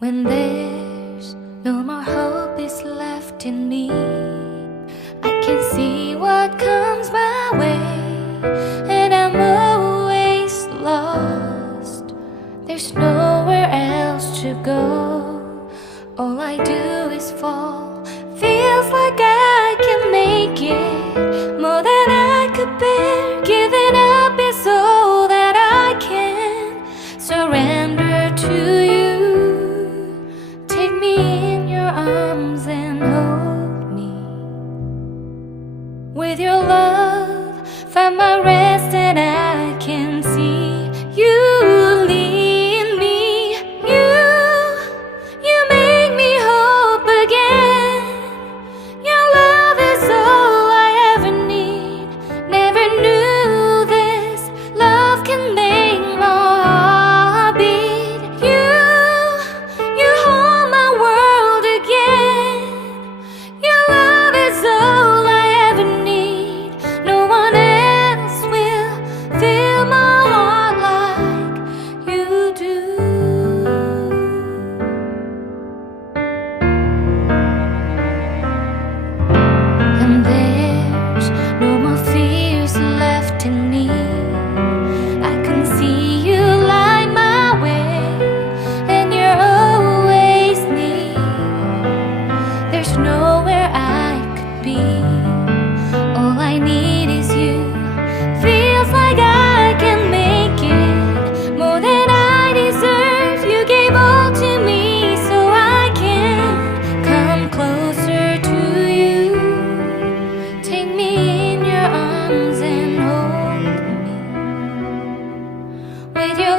When there's no more hope is left in me, I can see what comes my way, and I'm always lost. There's nowhere else to go. All I do is fall. Feels like I can make it more than I could bear. Giving up is all that I can surrender to you. Take me in your arms and hold me. With your love, find my rest, and I can see you lead me. You make me hope again. Your love is all I ever need. Never knew this love can make my heart beat. You hold my world again. Your love is all I ever need. No one else will fill my heart like you do. And there's no more fears left in me. I can see you light my way, and you're always near. There's nowhere I could be. All I need is you. Feels like I can make it more than I deserve. You gave all to me so I can come closer to you. Take me in your arms and hold me. With your